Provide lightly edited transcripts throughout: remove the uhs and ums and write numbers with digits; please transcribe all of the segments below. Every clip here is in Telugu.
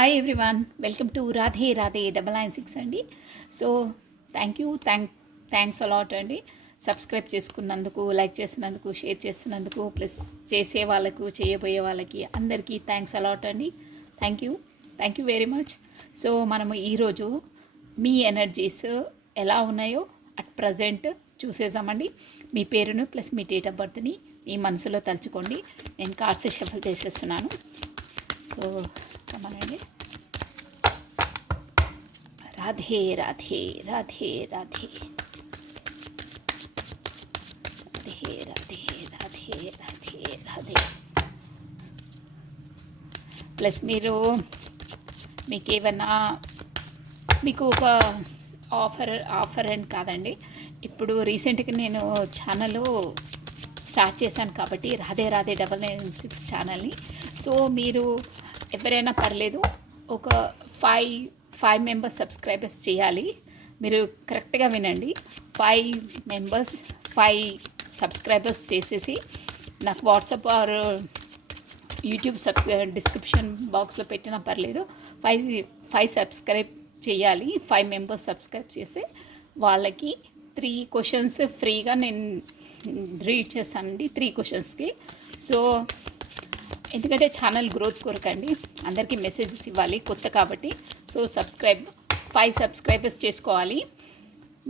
Hi everyone, welcome to Radhe Radhe 996 అండి. సో థ్యాంక్స్ అలాట్ అండి. సబ్స్క్రైబ్ చేసుకున్నందుకు, లైక్ చేసినందుకు, షేర్ చేసినందుకు, ప్లస్ చేసే వాళ్ళకు, చేయబోయే వాళ్ళకి అందరికీ థ్యాంక్స్ అలాట్ అండి. Thank you very much. So మనము ఈరోజు మీ ఎనర్జీస్ ఎలా ఉన్నాయో అట్ ప్రజెంట్ చూసేసామండి. మీ పేరును ప్లస్ మీ డేట్ ఆఫ్ బర్త్ని మీ మనసులో తలుచుకోండి. నేను కార్డ్స్ షఫల్ చేసేస్తున్నాను. సో కమనండి. రాధే రాధే రాధే రాధే రాధే రాధే రాధే రాధే రాధే. ప్లస్ మీకు ఏమన్నా మీకు ఒక ఆఫర్ అని కాదండి. ఇప్పుడు రీసెంట్గా నేను ఛానల్ స్టార్ట్ చేశాను కాబట్టి రాధే రాధే 996 ఛానల్ని. సో మీరు ఎవరైనా పర్లేదు, ఒక ఫైవ్ మెంబర్స్ సబ్స్క్రైబర్స్ చేయాలి. మీరు కరెక్ట్గా వినండి. 5 మెంబర్స్ 5 సబ్స్క్రైబర్స్ చేసేసి నాకు వాట్సాప్ ఆర్ యూట్యూబ్ డిస్క్రిప్షన్ బాక్స్లో పెట్టినా పర్లేదు. 5 సబ్స్క్రైబ్ చేయాలి. 5 మెంబర్స్ సబ్స్క్రైబ్ చేసి వాళ్ళకి 3 క్వశ్చన్స్ ఫ్రీగా నేను రీడ్ చేస్తానండి. 3 క్వశ్చన్స్కి. సో ఎందుకంటే ఛానల్ గ్రోత్ కొరకండి, అందరికీ మెసేజెస్ ఇవ్వాలి కొత్త కాబట్టి. సో 5 సబ్స్క్రైబర్స్ చేసుకోవాలి.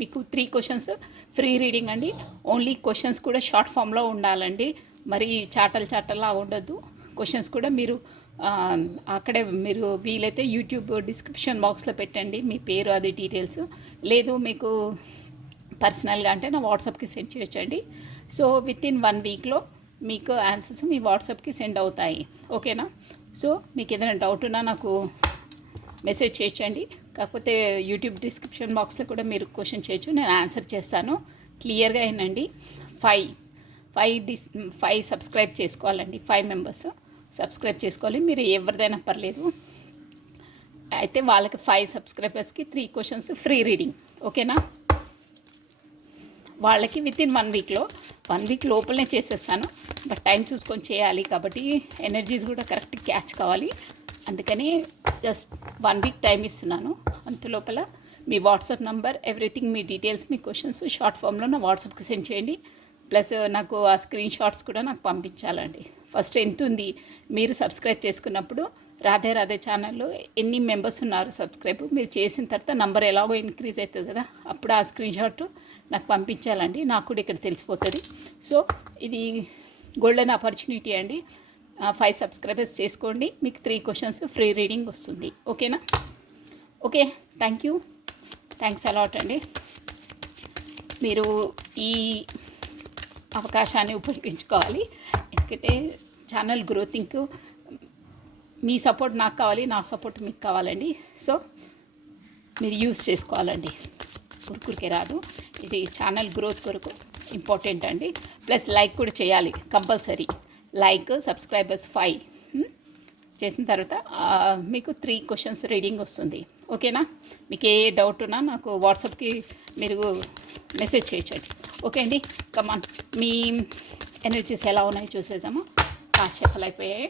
మీకు 3 క్వశ్చన్స్ ఫ్రీ రీడింగ్ అండి. ఓన్లీ క్వశ్చన్స్ కూడా షార్ట్ ఫామ్లో ఉండాలండి. మరి చాటల్లా ఉండొద్దు. క్వశ్చన్స్ కూడా మీరు అక్కడే మీరు వీలైతే యూట్యూబ్ డిస్క్రిప్షన్ బాక్స్లో పెట్టండి మీ పేరు, అది డీటెయిల్స్. లేదు మీకు పర్సనల్గా అంటే నా వాట్సాప్కి సెండ్ చేయొచ్చండి. సో వితిన్ 1 వీక్లో మీకు ఆన్సర్స్ మీ వాట్సాప్కి సెండ్ అవుతాయి. ఓకేనా? సో మీకు ఏదైనా డౌట్ ఉన్నా నాకు మెసేజ్ చేయొచ్చండి. కాకపోతే యూట్యూబ్ డిస్క్రిప్షన్ బాక్స్లో కూడా మీరు క్వశ్చన్ చేయొచ్చు, నేను ఆన్సర్ చేస్తాను. క్లియర్గా అయినండి. 5 సబ్స్క్రైబ్ చేసుకోవాలండి. 5 మెంబర్స్ సబ్స్క్రైబ్ చేసుకోవాలి. మీరు ఎవరిదైనా పర్లేదు. అయితే వాళ్ళకి 5 సబ్స్క్రైబర్స్కి 3 క్వశ్చన్స్ ఫ్రీ రీడింగ్. ఓకేనా? వాళ్ళకి వితిన్ 1 వీక్లో 1 వీక్ లోపలనే చేసేస్తాను. బట్ టైం చూసుకొని చేయాలి కాబట్టి ఎనర్జీస్ కూడా కరెక్ట్ క్యాచ్ కావాలి. అందుకని జస్ట్ 1 వీక్ టైం ఇస్తున్నాను. అంతలోపల మీ వాట్సాప్ నంబర్, ఎవ్రీథింగ్, మీ డీటెయిల్స్, మీ క్వశ్చన్స్ షార్ట్ ఫామ్లో నా వాట్సాప్కి సెండ్ చేయండి. ప్లస్ నాకు ఆ స్క్రీన్ షాట్స్ కూడా నాకు పంపించాలండి. ఫస్ట్ ఎంత ఉంది మీరు సబ్స్క్రైబ్ చేసుకున్నప్పుడు రాధే రాధే ఛానల్లో ఎన్ని మెంబర్స్ ఉన్నారు సబ్స్క్రైబ్, మీరు చేసిన తర్వాత నంబర్ ఎలాగో ఇంక్రీజ్ అవుతుంది కదా, అప్పుడు ఆ స్క్రీన్ షాట్ నాకు పంపించాలండి. నాకు కూడా ఇక్కడ తెలిసిపోతుంది. సో ఇది గోల్డెన్ ఆపర్చునిటీ అండి. 5 సబ్స్క్రైబర్స్ చేసుకోండి. మీకు 3 క్వశ్చన్స్ ఫ్రీ రీడింగ్ వస్తుంది. ఓకేనా? ఓకే, థ్యాంక్స్ అలాట్ అండి. మీరు ఈ అవకాశాన్ని ఉపయోగించుకోవాలి. ఎందుకంటే ఛానల్ గ్రోతింగ్కు మీ సపోర్ట్ నాకు కావాలి, నా సపోర్ట్ మీకు కావాలండి. సో మీరు యూజ్ చేసుకోవాలండి. ఊరికే రాదు. ఇది ఛానల్ గ్రోత్ కొరకు ఇంపార్టెంట్ అండి. ప్లస్ లైక్ కూడా చేయాలి కంపల్సరీ. లైక్, సబ్స్క్రైబర్స్ 5 చేసిన తర్వాత మీకు 3 క్వశ్చన్స్ రీడింగ్ వస్తుంది. ఓకేనా? మీకు ఏ డౌట్ ఉన్నా నాకు వాట్సాప్కి మీరు మెసేజ్ చేయొచ్చండి. ఓకే అండి, కమాన్. మీ ఎనర్జీస్ ఎలా ఉన్నాయో చూసేసాము. షఫల్ అయిపోయాయి.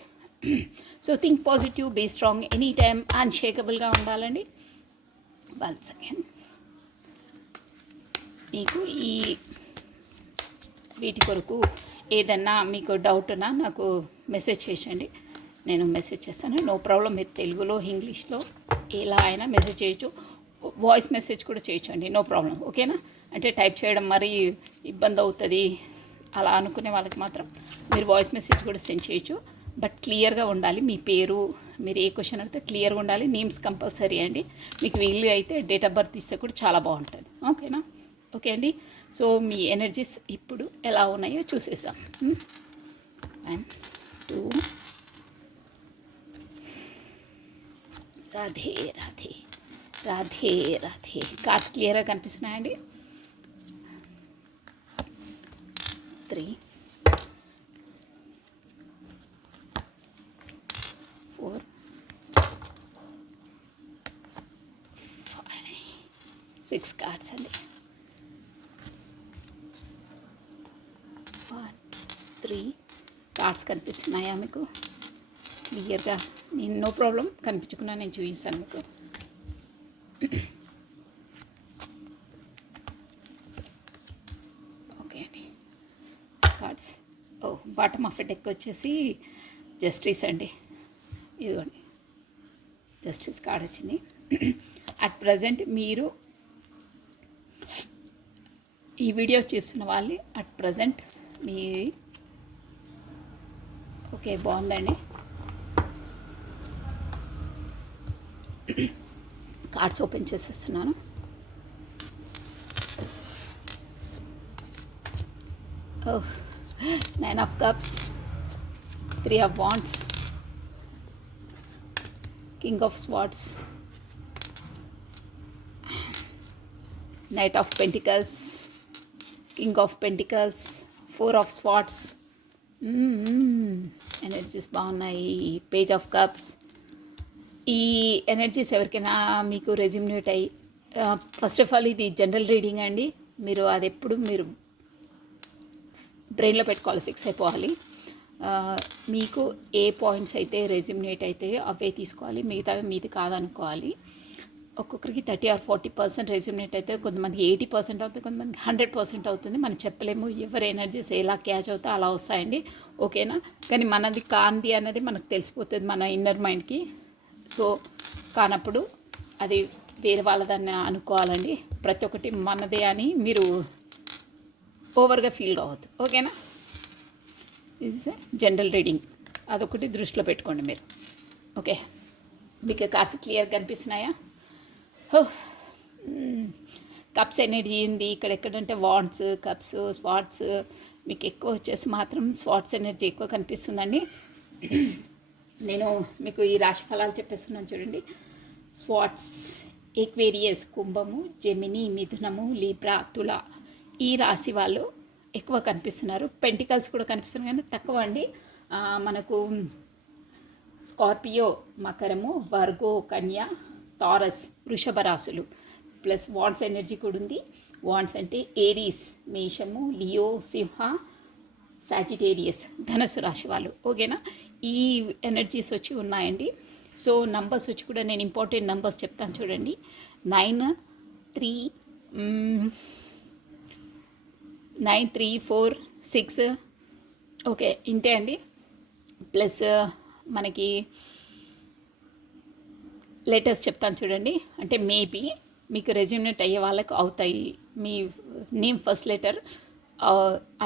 So think positive, be strong, any time అన్షేకబుల్గా ఉండాలండి. వన్స్ అగైన్ మీకు వీటి కొరకు ఏదన్నా మీకు డౌట్ ఉన్నా నాకు మెసేజ్ చేయండి. నేను మెసేజ్ చేస్తాను. No problem. మీరు తెలుగులో, ఇంగ్లీష్లో ఎలా అయినా మెసేజ్ చేయొచ్చు. వాయిస్ మెసేజ్ కూడా చేయొచ్చండి. No problem. ఓకేనా? అంటే టైప్ చేయడం మరీ ఇబ్బంది అవుతుంది అలా అనుకునే వాళ్ళకి మాత్రం మీరు వాయిస్ మెసేజ్ కూడా సెండ్ చేయొచ్చు. బట్ క్లియర్గా ఉండాలి. మీ పేరు, మీరు ఏ క్వశ్చన్ అడిగితే క్లియర్గా ఉండాలి. నేమ్స్ కంపల్సరీ అండి. మీకు వీలు అయితే డేట్ ఆఫ్ బర్త్ ఇస్తే కూడా చాలా బాగుంటుంది. ఓకేనా? ఓకే అండి. సో మీ ఎనర్జీస్ ఇప్పుడు ఎలా ఉన్నాయో చూసేసాం. 1 2 రాధే రాధే రాధే రాధే. కార్డ్స్ క్లియర్గా కనిపిస్తున్నాయండి. 3 4 5 6 కార్డ్స్ అండి. 1 2 3 కార్డ్స్ కనిపిస్తున్నాయా మీకు క్లియర్గా? నేను నో ప్రాబ్లం, కనిపించుకున్నా నేను చూపిస్తాను మీకు. ఓకే అండి, స్కార్ట్స్. ఓ బాటమ్ ఆఫ్ డెక్ వచ్చేసి జస్టిస్ అండి, ఇదిగోండి జస్టిస్ కార్డ్ వచ్చింది. అట్ ప్రజెంట్ మీరు ఈ వీడియో చేస్తున్న వాళ్ళు అట్ ప్రజెంట్ మీ ఓకే బాగుందండి. కార్డ్స్ ఓపెన్ చేసేస్తున్నాను. ఓహ్, 9 of cups, 3 of wands, king of swords, knight of pentacles, king of pentacles, 4 of swords. Energies బాగున్నాయి. Page of cups. ఈ ఎనర్జీస్ ఎవరికైనా మీకు రెజ్యూమినేట్ అయ్యి, ఫస్ట్ ఆఫ్ ఆల్ ఇది జనరల్ రీడింగ్ అండి, మీరు అది ఎప్పుడు మీరు బ్రెయిన్లో పెట్టుకోవాలి, ఫిక్స్ అయిపోవాలి. మీకు ఏ పాయింట్స్ అయితే రెజ్యూమినేట్ అయితే అవే తీసుకోవాలి, మిగతావి మీది కాదనుకోవాలి. ఒక్కొక్కరికి 30 or 40% రెజ్యూమినేట్ అయితే, కొంతమంది 80% అవుతుంది, కొంతమంది 100% అవుతుంది. మనం చెప్పలేము, ఎవరి ఎనర్జీస్ ఎలా క్యాచ్ అవుతా అలా వస్తాయండి, ఓకేనా. కానీ మనది కాంది అనేది మనకు తెలిసిపోతుంది మన ఇన్నర్ మైండ్కి. సో కానప్పుడు అది వేరే వాళ్ళదాన్ని అనుకోవాలండి. ప్రతి ఒక్కటి మనదే అని మీరు ఓవర్గా ఫీల్ కావద్దు, ఓకేనా. ఇస్ జనరల్ రీడింగ్, అదొకటి దృష్టిలో పెట్టుకోండి మీరు, ఓకే. మీకు కార్డ్స్ క్లియర్ కనిపిస్తున్నాయా? కప్స్ ఎనర్జీ ఉంది ఇక్కడ. ఎక్కడంటే వాండ్స్, కప్స్, స్పాట్స్, మీకు ఎక్కువ వచ్చేసి మాత్రం స్పాట్స్ ఎనర్జీ ఎక్కువ కనిపిస్తుందండి. నేను మీకు ఈ రాశి ఫలాలు చెప్పేస్తున్నాను చూడండి. స్పాట్స్ ఎక్వేరియస్, కుంభము, జెమిని, మిథునము, లీబ్రా, తుల, ఈ రాశి వాళ్ళు ఎక్కువ కనిపిస్తున్నారు. పెంటికల్స్ కూడా కనిపిస్తున్నాయి కానీ తక్కువ అండి. మనకు స్కార్పియో, మకరము, వర్గో, కన్య, టారస్, వృషభ రాశులు ప్లస్ వాండ్స్ ఎనర్జీ కూడా ఉంది. వాండ్స్ అంటే ఏరీస్, మేషము, లియో, సింహ, సాజిటేరియస్, ధనస్సు రాశి వాళ్ళు, ఓకేనా. ఈ ఎనర్జీస్ వచ్చి ఉన్నాయండి. సో నంబర్స్ వచ్చి కూడా నేను ఇంపార్టెంట్ నంబర్స్ చెప్తాను చూడండి. 9, 3, 4, 6, ఓకే ఇంతే అండి. ప్లస్ మనకి లెటర్స్ చెప్తాను చూడండి. అంటే మేబీ మీకు రెజ్యూమినేట్ అయ్యే వాళ్ళకు అవుతాయి. మీ నేమ్ ఫస్ట్ లెటర్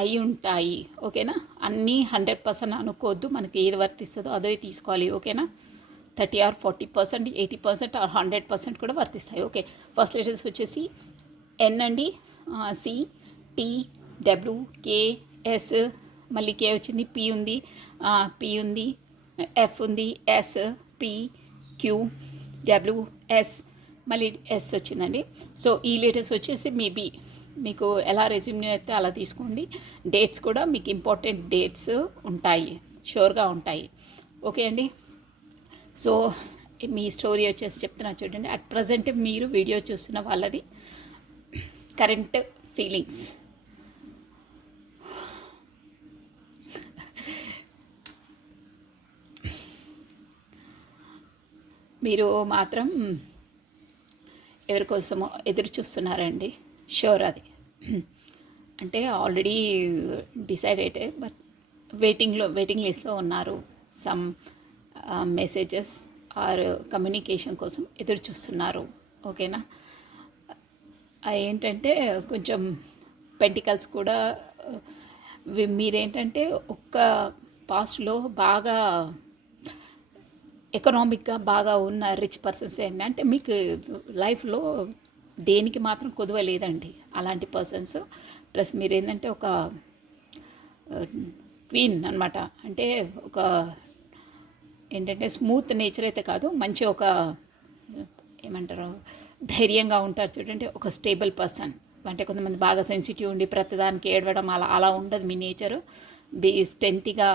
అయి ఉంటాయి, ఓకేనా. అన్నీ 100% అనుకోవద్దు, మనకి ఏది వర్తిస్తుందో అదే తీసుకోవాలి, ఓకేనా. 30 or 40%, 80% or 100% కూడా వర్తిస్తాయి, ఓకే. ఫస్ట్ లెటర్స్ వచ్చేసి ఎన్ అండి, C, T, W, K, S, మళ్ళీ కే వచ్చింది, పి ఉంది, ఎఫ్ ఉంది, S, P, Q, W, S, మళ్ళీ ఎస్ వచ్చిందండి. సో ఈ లెటర్స్ వచ్చేసి మేబీ మీకు ఎలా రెజ్యూమ్ అయితే అలా తీసుకోండి. డేట్స్ కూడా మీకు ఇంపార్టెంట్ డేట్స్ ఉంటాయి, షూర్గా ఉంటాయి, ఓకే అండి. సో మీ స్టోరీ వచ్చేసి చెప్తున్నా చూడండి. అట్ ప్రజెంట్ మీరు వీడియో చూస్తున్న వాళ్ళది కరెంట్ ఫీలింగ్స్. మీరు మాత్రం ఎవరి కోసమో ఎదురు చూస్తున్నారండి, షూర్ అది. అంటే ఆల్రెడీ డిసైడ్ అయితే బట్ వెయిటింగ్ లిస్ట్లో ఉన్నారు. సమ్ మెసేజెస్ ఆర్ కమ్యూనికేషన్ కోసం ఎదురు చూస్తున్నారు, ఓకేనా. ఏంటంటే కొంచెం పెంటికల్స్ కూడా మీరేంటంటే ఒక్క పాస్ట్లో బాగా ఎకనామిక్గా బాగా ఉన్న రిచ్ పర్సన్స్ ఏంటంటే మీకు లైఫ్లో దేనికి మాత్రం కొదువ లేదండి, అలాంటి పర్సన్స్. ప్లస్ మీరు ఏంటంటే ఒక క్వీన్ అనమాట. అంటే ఒక ఏంటంటే స్మూత్ నేచర్ అయితే కాదు, మంచి ఒక ఏమంటారు ధైర్యంగా ఉంటారు చూడండి, ఒక స్టేబుల్ పర్సన్. అంటే కొంతమంది బాగా సెన్సిటివ్ ఉండి ప్రతిదానికి ఏడవడం అలా ఉండదు మీ నేచరు. స్ట్రెంత్గా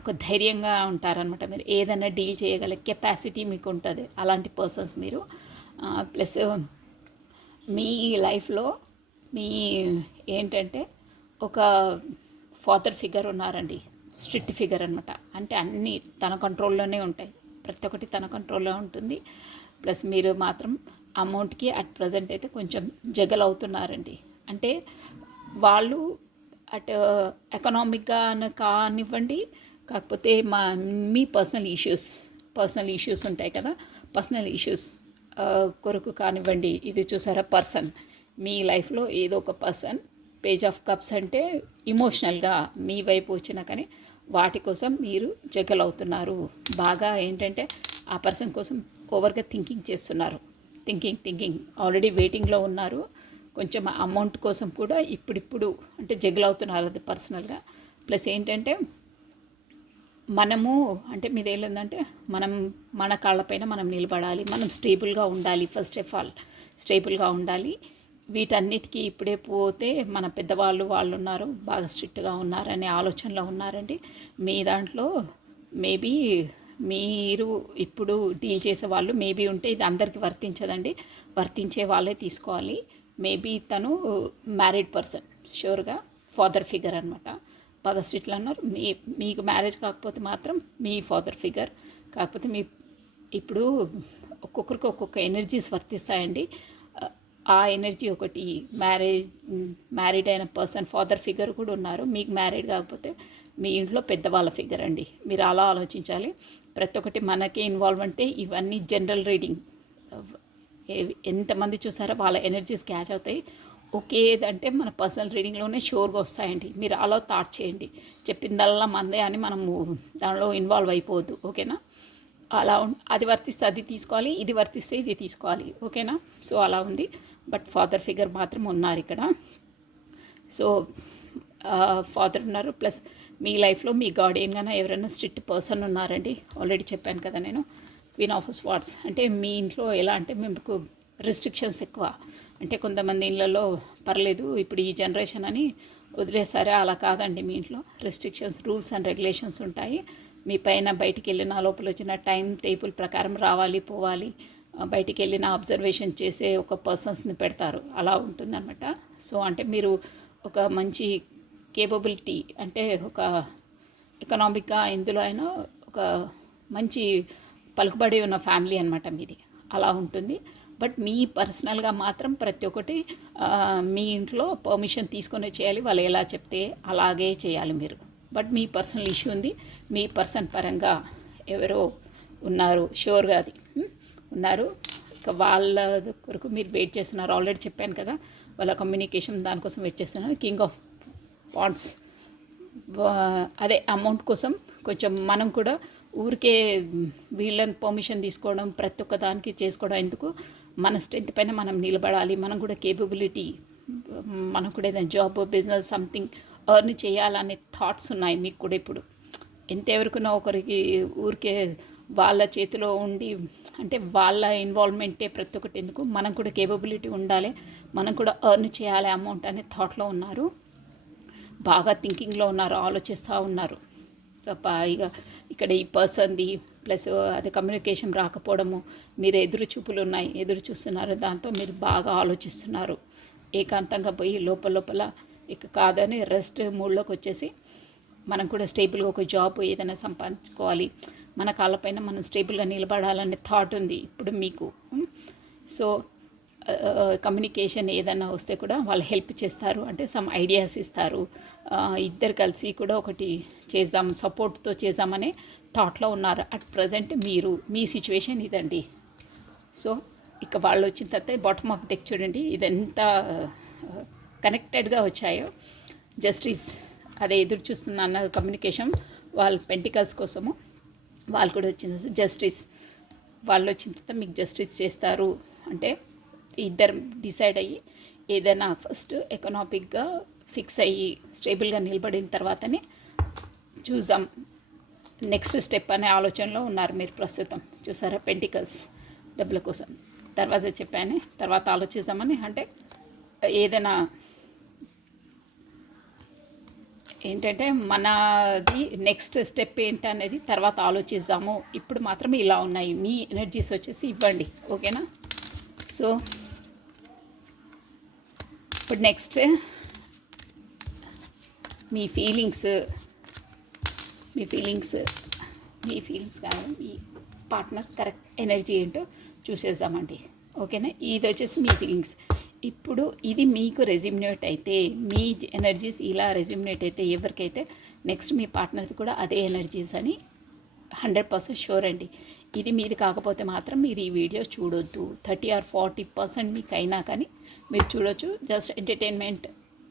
ఒక ధైర్యంగా ఉంటారనమాట. మీరు ఏదైనా డీల్ చేయగల కెపాసిటీ మీకు ఉంటుంది, అలాంటి పర్సన్స్ మీరు. ప్లస్ మీ లైఫ్లో మీ ఏంటంటే ఒక ఫాదర్ ఫిగర్ ఉన్నారండి, స్ట్రిక్ట్ ఫిగర్ అనమాట. అంటే అన్నీ తన కంట్రోల్లోనే ఉంటాయి, ప్రతి ఒక్కటి తన కంట్రోల్లో ఉంటుంది. ప్లస్ మీరు మాత్రం అమౌంట్కి అట్ ప్రజెంట్ అయితే కొంచెం జగల్ అవుతున్నారండి. అంటే వాళ్ళు అటు ఎకనామిక్గా కానివ్వండి, కాకపోతే మీ పర్సనల్ ఇష్యూస్ ఉంటాయి కదా, పర్సనల్ ఇష్యూస్ కొరకు కానివ్వండి. ఇది చూసారా, పర్సన్ మీ లైఫ్లో ఏదో ఒక పర్సన్, పేజ్ ఆఫ్ కప్స్ అంటే ఇమోషనల్గా మీ వైపు వచ్చినా కానీ వాటి కోసం మీరు జగల్ అవుతున్నారు. బాగా ఏంటంటే ఆ పర్సన్ కోసం ఓవర్గా థింకింగ్ చేస్తున్నారు. థింకింగ్ ఆల్రెడీ వెయిటింగ్లో ఉన్నారు. కొంచెం అమౌంట్ కోసం కూడా ఇప్పుడిప్పుడు అంటే జగల్ అవుతున్నారు అది పర్సనల్గా. ప్లస్ ఏంటంటే మనము అంటే మీది ఏంటంటే మన కాళ్ళపైన మనం నిలబడాలి, మనం స్టేబుల్గా ఉండాలి. ఫస్ట్ ఆఫ్ ఆల్ స్టేబుల్గా ఉండాలి. వీటన్నిటికీ ఇప్పుడే పోతే మన పెద్దవాళ్ళు ఉన్నారు, బాగా స్ట్రిక్ట్గా ఉన్నారనే ఆలోచనలో ఉన్నారండి. మీ దాంట్లో మేబీ మీరు ఇప్పుడు డీల్ చేసే వాళ్ళు మేబీ ఉంటే ఇది అందరికీ వర్తించదండి, వర్తించే వాళ్ళే తీసుకోవాలి. మేబీ తను మ్యారీడ్ పర్సన్, షూర్గా ఫాదర్ ఫిగర్ అనమాట. బాగా స్ట్రిక్ట్లు అన్నారు. మీకు మ్యారేజ్ కాకపోతే మాత్రం మీ ఫాదర్ ఫిగర్. కాకపోతే ఇప్పుడు ఒక్కొక్కరికి ఒక్కొక్క ఎనర్జీస్ వర్తిస్తాయండి. ఆ ఎనర్జీ ఒకటి మ్యారీడ్ అయిన పర్సన్ ఫాదర్ ఫిగర్ కూడా ఉన్నారు. మీకు మ్యారీడ్ కాకపోతే మీ ఇంట్లో పెద్దవాళ్ళ ఫిగర్ అండి. మీరు అలా ఆలోచించాలి. ప్రతి ఒక్కటి మనకే ఇన్వాల్వ్ అంటే ఇవన్నీ జనరల్ రీడింగ్. ఎంతమంది చూస్తారో వాళ్ళ ఎనర్జీస్ క్యాచ్ అవుతాయి. ఒకేదంటే మన పర్సనల్ రీడింగ్లోనే షూర్గా వస్తాయండి. మీరు అలా థాట్ చేయండి. చెప్పిందల్లా మందే అని మనము దానిలో ఇన్వాల్వ్ అయిపోవద్దు. ఓకేనా? అలా అది వర్తిస్తే అది తీసుకోవాలి, ఇది వర్తిస్తే ఇది తీసుకోవాలి. ఓకేనా? సో అలా ఉంది. బట్ ఫాదర్ ఫిగర్ మాత్రం ఉన్నారు ఇక్కడ. సో ఫాదర్ ఉన్నారు. ప్లస్ మీ లైఫ్లో మీ గార్డియన్గానే ఎవరైనా స్ట్రిక్ట్ పర్సన్ ఉన్నారండి. ఆల్రెడీ చెప్పాను కదా నేను. క్వీన్ ఆఫ్ స్వార్డ్స్ అంటే మీ ఇంట్లో ఎలా అంటే మీకు రిస్ట్రిక్షన్స్ ఎక్కువ. అంటే కొంతమంది ఇళ్ళల్లో పర్లేదు ఇప్పుడు ఈ జనరేషన్ అని వదిలేసారే, అలా కాదండి. మీ ఇంట్లో రిస్ట్రిక్షన్స్, రూల్స్ అండ్ రెగ్యులేషన్స్ ఉంటాయి. మీ పైన బయటికి వెళ్ళిన లోపల వచ్చిన టైం టేబుల్ ప్రకారం రావాలి, పోవాలి, బయటికి వెళ్ళిన అబ్జర్వేషన్ చేసే ఒక పర్సన్స్ని పెడతారు. అలా ఉంటుందన్నమాట. సో అంటే మీరు ఒక మంచి కేపబిలిటీ అంటే ఒక ఎకనామిక్గా ఎందులో అయినా ఒక మంచి పలుకుబడి ఉన్న ఫ్యామిలీ అనమాట మీది. అలా ఉంటుంది. బట్ మీ పర్సనల్గా మాత్రం ప్రతి ఒక్కటి మీ ఇంట్లో పర్మిషన్ తీసుకొని చేయాలి. వాళ్ళు ఎలా చెప్తే అలాగే చేయాలి మీరు. బట్ మీ పర్సనల్ ఇష్యూ ఉంది. మీ పర్సన్ పరంగా ఎవరో ఉన్నారు, షూర్గా అది ఉన్నారు. ఇక వాళ్ళ కొరకు మీరు వెయిట్ చేస్తున్నారు. ఆల్రెడీ చెప్పాను కదా, వాళ్ళ కమ్యూనికేషన్ దానికోసం వెయిట్ చేస్తున్నారు. కింగ్ ఆఫ్ వాండ్స్ అదే అమౌంట్ కోసం కొంచెం మనం కూడా ఊరికే వీళ్ళని పర్మిషన్ తీసుకోవడం ప్రతి ఒక్క దానికి చేసుకోవడం ఎందుకు? మన స్ట్రెంత్ పైన మనం నిలబడాలి. మనం కూడా కేపబిలిటీ, మనకు కూడా ఏదైనా జాబ్, బిజినెస్ సంథింగ్ ఎర్న్ చేయాలనే థాట్స్ ఉన్నాయి మీకు కూడా. ఇప్పుడు ఎంతవరకున్నా ఒకరికి ఊరికే వాళ్ళ చేతిలో ఉండి అంటే వాళ్ళ ఇన్వాల్వ్మెంటే ప్రతి ఒక్కటి ఎందుకు? మనం కూడా కేపబిలిటీ ఉండాలి, మనం కూడా ఎర్న్ చేయాలి అమౌంట్ అనే థాట్లో ఉన్నారు. బాగా థింకింగ్లో ఉన్నారు, ఆలోచిస్తూ ఉన్నారు. ఇక ఇక్కడ ఈ పర్సన్ది ప్లస్ అది కమ్యూనికేషన్ రాకపోవడము, మీరు ఎదురు చూస్తున్నారు. దాంతో మీరు బాగా ఆలోచిస్తున్నారు. ఏకాంతంగా పోయి లోపల ఇక కాదని రెస్ట్ మూడ్లోకి వచ్చేసి మనం కూడా స్టేబుల్గా ఒక జాబ్ ఏదైనా సంపాదించుకోవాలి, మన కాళ్ళపైన మనం స్టేబుల్గా నిలబడాలనే థాట్ ఉంది ఇప్పుడు మీకు. సో కమ్యూనికేషన్ ఏదైనా వస్తే కూడా వాళ్ళు హెల్ప్ చేస్తారు, అంటే సమ్ ఐడియాస్ ఇస్తారు. ఇద్దరు కలిసి కూడా ఒకటి చేద్దాం, సపోర్ట్తో చేద్దామనే థాట్లో ఉన్నారు అట్ ప్రజెంట్. మీ సిచ్యువేషన్ ఇదండి. సో ఇక వాళ్ళు వచ్చిన తర్వాత బాటమ్ ఆఫ్ డెక్ చూడండి, ఇదెంత కనెక్టెడ్గా వచ్చాయో. జస్టిస్ అదే ఎదురు చూస్తున్న అన్న కమ్యూనికేషన్, వాళ్ళ పెంటికల్స్ కోసము వాళ్ళు కూడా వచ్చింది. జస్టిస్ వాళ్ళు వచ్చిన తర్వాత మీకు జస్టిస్ చేస్తారు. అంటే ఇద్దరు డిసైడ్ అయ్యి ఏదైనా ఫస్ట్ ఎకనామిక్గా ఫిక్స్ అయ్యి స్టేబుల్గా నిలబడిన తర్వాతనే చూద్దాం నెక్స్ట్ స్టెప్ అనే ఆలోచనలో ఉన్నారు మీరు ప్రస్తుతం. చూసారా, పెంటికల్స్ డబ్బుల కోసం. తర్వాత చెప్పాను, తర్వాత ఆలోచిద్దామని. అంటే ఏదైనా ఏంటంటే మనది నెక్స్ట్ స్టెప్ ఏంటనేది తర్వాత ఆలోచిద్దాము. ఇప్పుడు మాత్రం ఇలా ఉన్నాయి మీ ఎనర్జీస్ వచ్చేసి ఇవ్వండి. ఓకేనా? సో ఇప్పుడు నెక్స్ట్ మీ ఫీలింగ్స్ కాదు, పార్ట్నర్ కరెక్ట్ ఎనర్జీ ఏంటో చూసేద్దామండి. ఓకేనా, ఇది వచ్చేసి మీ ఫీలింగ్స్. ఇప్పుడు ఇది మీకు రెజ్యూమినేట్ అయితే, మీ ఎనర్జీస్ ఇలా రెజ్యూమినేట్ అయితే ఎవరికైతే నెక్స్ట్ మీ పార్ట్నర్ది కూడా అదే ఎనర్జీస్ అని 100% షూర్ అండి. ఇది మీది కాకపోతే మాత్రం మీరు ఈ వీడియో చూడొద్దు. 30 or 40% మీకు అయినా కానీ మీరు చూడొచ్చు. జస్ట్ ఎంటర్టైన్మెంట్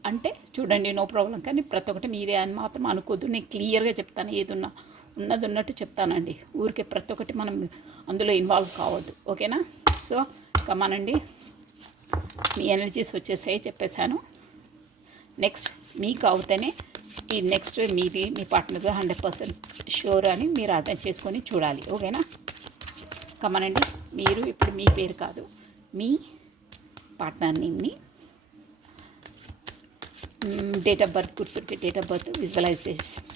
అంటే చూడండి, నో ప్రాబ్లం. కానీ ప్రతి ఒక్కటి మీదే అని మాత్రం అనుకోద్దు. నేను క్లియర్గా చెప్తాను, ఏదున్నా ఉన్నది ఉన్నట్టు చెప్తానండి. ఊరికే ప్రతి ఒక్కటి మనం అందులో ఇన్వాల్వ్ కావద్దు. ఓకేనా, సో కమానండి. మీ ఎనర్జీస్ వచ్చేసాయి చెప్పేశాను. నెక్స్ట్ మీకు అవుతేనే ఈ నెక్స్ట్ మీది మీ పార్ట్నర్గా 100% షూర్ అని మీరు అర్థం చేసుకొని చూడాలి. ఓకేనా, కమనండి. మీరు ఇప్పుడు మీ పేరు కాదు, మీ పార్ట్నర్ నేమ్ని, డేట్ ఆఫ్ బర్త్ గుర్తుంటే డేట్ ఆఫ్ బర్త్ విజువలైజ్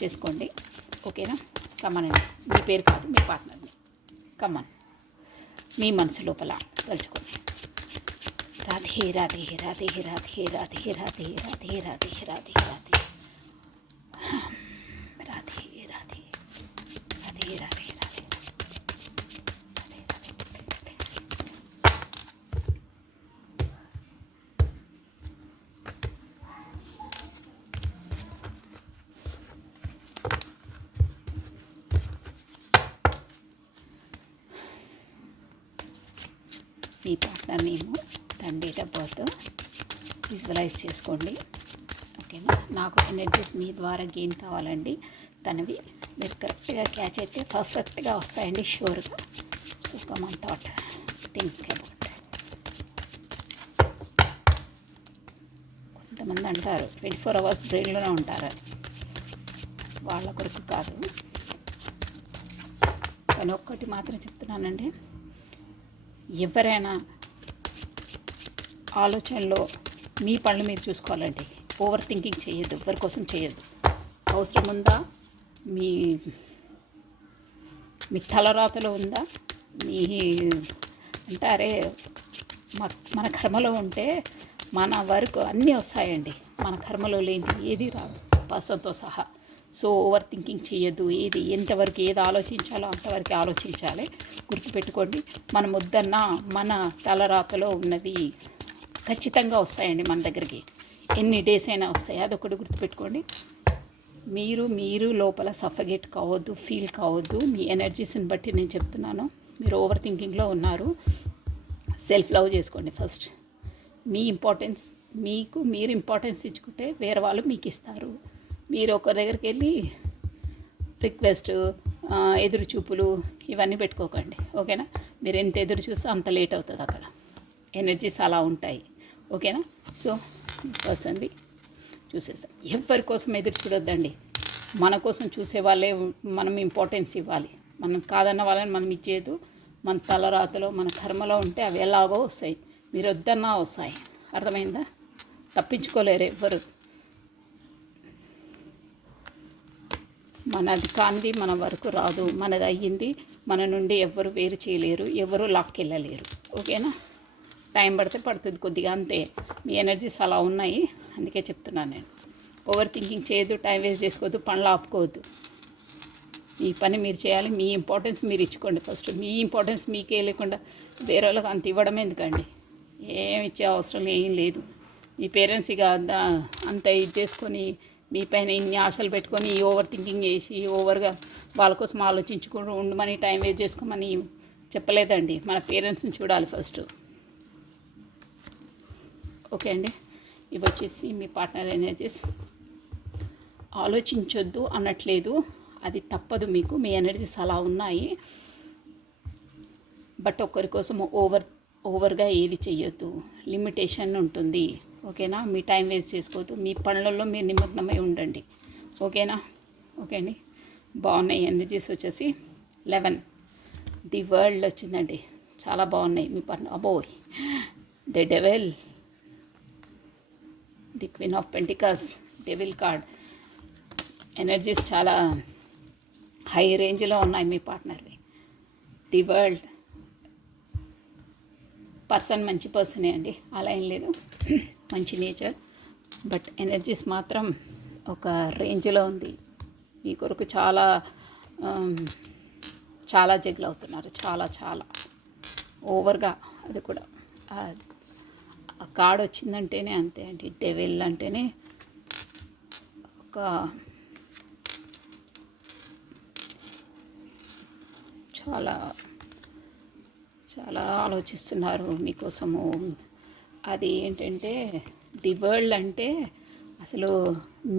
చేసుకోండి. ఓకేనా, కమనండి. మీ పేరు కాదు, మీ పార్ట్నర్ని కమన్ మీ మనసు లోపల తలుచుకోండి. రాధే రాధే రాధే రాధే రాధే రాధే రాధే రాధే రాధే రాధే రాధే రాధే రాధే రాధే రాధే. మీ పార్ట్నర్ నేము, తన డేట్ ఆఫ్ బర్త్ విజువలైజ్ చేసుకోండి. ఓకేనా, నాకు ఎనర్జీస్ మీ ద్వారా గెయిన్ కావాలండి. తనవి మీరు కరెక్ట్గా క్యాచ్ అయితే పర్ఫెక్ట్గా వస్తాయండి, షూర్గా. So come on thought, think about. కొంతమంది అంటారు 24 hours బ్రెయిన్లోనే ఉంటారు, వాళ్ళ కొరకు కాదు. కానీ ఒక్కటి మాత్రం చెప్తున్నానండి, ఎవరైనా ఆలోచనలో మీ పనులు మీరు చూసుకోవాలండి. ఓవర్ థింకింగ్ చేయొద్దు, ఎవరి కోసం చేయొద్దు. అవసరం ఉందా, మీ మీ తలరాతలో ఉందా, మీ అంటారే మన కర్మలో ఉంటే మన వరకు అన్నీ వస్తాయండి. మన కర్మలో లేనిది ఏది రాదు, పర్సన్తో సహా. సో ఓవర్ థింకింగ్ చేయొద్దు. ఏది ఎంతవరకు ఏది ఆలోచించాలో అంతవరకు ఆలోచించాలి. గుర్తుపెట్టుకోండి, మనం వద్దన్నా మన తలరాతలో ఉన్నవి ఖచ్చితంగా వస్తాయండి మన దగ్గరికి. ఎన్ని డేస్ అయినా వస్తాయి, అదొకటి గుర్తుపెట్టుకోండి. మీరు లోపల సఫగేట్ కావద్దు, ఫీల్ కావద్దు. మీ ఎనర్జీస్ని బట్టి నేను చెప్తున్నాను. మీరు ఓవర్ థింకింగ్లో ఉన్నారు. సెల్ఫ్ లవ్ చేసుకోండి ఫస్ట్. మీ ఇంపార్టెన్స్ మీరు ఇంపార్టెన్స్ ఇచ్చుకుంటే వేరే వాళ్ళు మీకు ఇస్తారు. మీరు ఒకరి దగ్గరికి వెళ్ళి రిక్వెస్ట్, ఎదురు చూపులు ఇవన్నీ పెట్టుకోకండి. ఓకేనా, మీరు ఎంత ఎదురు చూస్తే అంత లేట్ అవుతుంది అక్కడ. ఎనర్జీస్ అలా ఉంటాయి. ఓకేనా, సో పర్సన్వి చూసేసాం. ఎవరి కోసం ఎదురు చూడొద్దండి. మన కోసం చూసే వాళ్ళే మనం ఇంపార్టెన్స్ ఇవ్వాలి. మనం కాదన్న వాళ్ళని మనం ఇచ్చేది మన తలరాతలో మన కర్మలో ఉంటే అవి ఎలాగో వస్తాయి. మీరు వద్దన్నా వస్తాయి. అర్థమైందా, తప్పించుకోలేరు ఎవ్వరు. మనది కానిది మన వరకు రాదు, మనది అయ్యింది మన నుండి ఎవ్వరు వేరు చేయలేరు, ఎవరు లాక్కెళ్ళలేరు. ఓకేనా, టైం పడితే పడుతుంది కొద్దిగా, అంతే. మీ ఎనర్జీస్ అలా ఉన్నాయి, అందుకే చెప్తున్నాను నేను. ఓవర్ థింకింగ్ చేయొద్దు, టైం వేస్ట్ చేసుకోవద్దు, పనులు ఆపుకోవద్దు. మీ పని మీరు చేయాలి. మీ ఇంపార్టెన్స్ మీరు ఇచ్చుకోండి ఫస్ట్. మీ ఇంపార్టెన్స్ మీకే లేకుండా వేరే వాళ్ళకి అంత ఇవ్వడం ఎందుకండి? ఏమి ఇచ్చే అవసరం ఏం లేదు. మీ పేరెంట్స్ ఇక అంత ఇది చేసుకొని మీ పైన ఇన్ని ఆశలు పెట్టుకొని ఓవర్ థింకింగ్ చేసి ఓవర్గా వాళ్ళ కోసం ఆలోచించుకుంటూ ఉండమని టైం వేస్ట్ చేసుకోమని చెప్పలేదండి. మన పేరెంట్స్ని చూడాలి ఫస్ట్. ఓకే అండి, ఇవి వచ్చేసి మీ పార్ట్నర్ ఎనర్జీస్. ఆలోచించొద్దు అనట్లేదు, అది తప్పదు మీకు. మీ ఎనర్జీస్ అలా ఉన్నాయి. బట్ ఒకరి కోసం ఓవర్గా ఏది చెయ్యొద్దు, లిమిటేషన్ ఉంటుంది. ఓకేనా, మీ టైం వేస్ట్ చేసుకోవద్దు. మీ పనులలో మీరు నిమగ్నమై ఉండండి. ఓకేనా, ఓకే అండి. బాగున్నాయి ఎనర్జీస్ వచ్చేసి 11 ది వరల్డ్ వచ్చిందండి. చాలా బాగున్నాయి మీ పార్ట్నర్. అబోయ్, the devil, the queen of pentacles, devil card. Energies చాలా హై రేంజ్లో ఉన్నాయి మీ పార్ట్నర్వి. ది వరల్డ్, పర్సన్ మంచి పర్సనే అండి, అలా ఏం లేదు. మంచి నేచర్, బట్ ఎనర్జీస్ మాత్రం ఒక రేంజ్లో ఉంది. మీ కొరకు చాలా చాలా జగ్లు అవుతున్నారు, చాలా చాలా ఓవర్గా. అది కూడా ఆ కార్డ్ వచ్చిందంటేనే అంతే అండి, డెవిల్ అంటేనే ఒక చాలా చాలా ఆలోచిస్తున్నారు మీకోసము. అది ఏంటంటే ది వరల్డ్ అంటే అసలు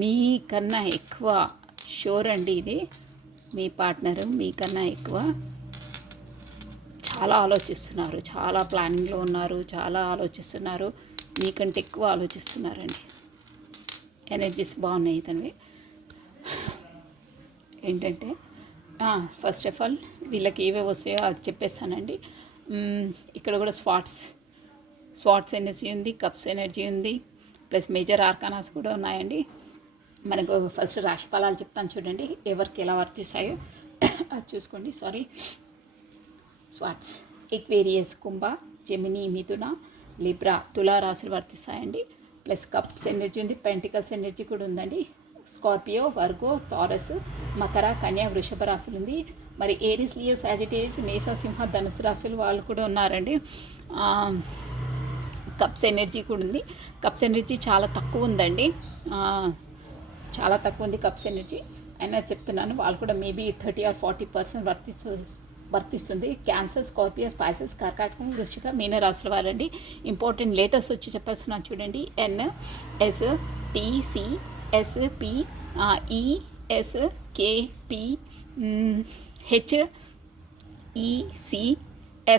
మీకన్నా ఎక్కువ షూర్ అండి, ఇది మీ పార్ట్నరు మీకన్నా ఎక్కువ చాలా ఆలోచిస్తున్నారు, చాలా ప్లానింగ్లో ఉన్నారు, చాలా ఆలోచిస్తున్నారు, మీకంటే ఎక్కువ ఆలోచిస్తున్నారండి. ఎనర్జీస్ బాగున్నాయి ఇతనివి. ఏంటంటే ఫస్ట్ ఆఫ్ ఆల్ వీళ్ళకి ఏవే వస్తాయో అది చెప్పేస్తానండి. ఇక్కడ కూడా స్వాట్స్ ఎనర్జీ ఉంది, కప్స్ ఎనర్జీ ఉంది, ప్లస్ మేజర్ ఆర్కానాస్ కూడా ఉన్నాయండి. మనకు ఫస్ట్ రాశి ఫలాలు చెప్తాను చూడండి, ఎవరికి ఎలా వర్తిస్తాయో అది చూసుకోండి. స్వాట్స్ ఎక్వేరియస్, కుంభ, జెమిని, మిథున, లిబ్రా, తులా రాశులు వర్తిస్తాయండి. ప్లస్ కప్స్ ఎనర్జీ ఉంది, పెంటికల్స్ ఎనర్జీ కూడా ఉందండి. స్కార్పియో, వర్గో, టారస్, మకర, కన్యా, వృషభ రాశులు ఉంది. మరి ఏరిస్, లియో, సాజిటేరియస్, మేష, సింహ, ధనుసు రాశులు వాళ్ళు కూడా ఉన్నారండి. కప్స్ ఎనర్జీ కూడా ఉంది. కప్స్ ఎనర్జీ చాలా తక్కువ ఉందండి, చాలా తక్కువ ఉంది కప్స్ ఎనర్జీ. అయినా చెప్తున్నాను, వాళ్ళు కూడా మేబీ 30 or 40% వర్తిస్తుంది. క్యాన్సర్, స్కార్పియో, స్పైసెస్, కర్కాటకం, వృశ్చిక, మీన రాశుల వారండి. ఇంపార్టెంట్ లేటెస్ట్ వచ్చి చెప్పేస్తున్నాను చూడండి, NS, TC, SP, ES, KP, HEC,